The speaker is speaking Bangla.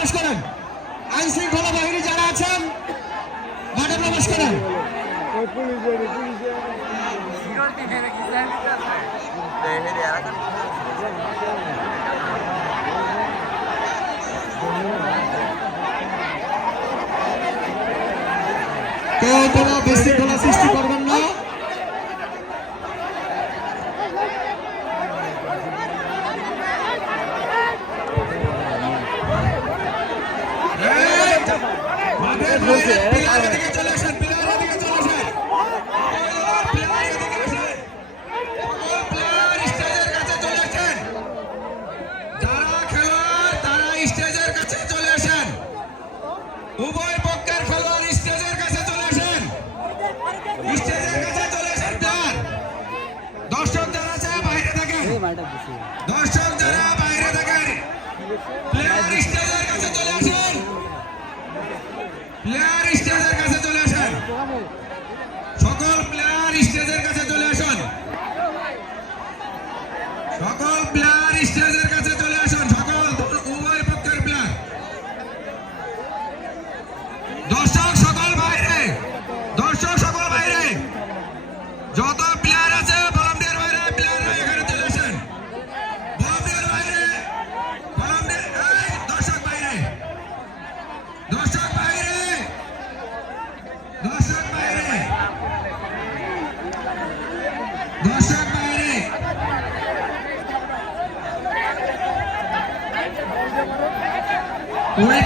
প্রবেশ করেন। আইন শৃঙ্খলা বাহিনী যারা আছেন মাঠে প্রবেশ করেন। কেউ কোনো বিশৃঙ্খলা সৃষ্টি করবেন না। চলে আসেন, পিলারের দিকে চলে আসেন। স্টেজের কাছে চলে আসেন। যারা খেলোয়াড় তারা স্টেজের কাছে চলে আসেন। উভয় পক্ষের খেলোয়াড় স্টেজের কাছে চলে আসেন। স্টেজের কাছে চলে আসেন। প্লেয়ার দর্শক যারা আছে বাইরে থাকেন। দর্শক যারা বাইরে থাকেন প্লেয়ার স্টেজের কাছে চলে আসেন। প্লেয়ার স্টেজের কাছে চলে আসেন। সকল প্লেয়ার স্টেজের কাছে চলে আসেন। সকল প্লেয়ার স্টেজের কাছে চলে আসেন। সকল উভয় পক্ষের প্লেয়ার। দর্শক সকল বাইরে। দর্শক সকল বাইরে। যত প্লেয়ার আছে ভলান্টিয়ার বাইরে প্লেয়াররা এখানে চলে আসেন। ভলান্টিয়ার বাইরে। ভলান্টিয়ার দর্শক বাইরে। দর্শক বাইরে। দর্শক বাইরে। দর্শক বাইরে। ওই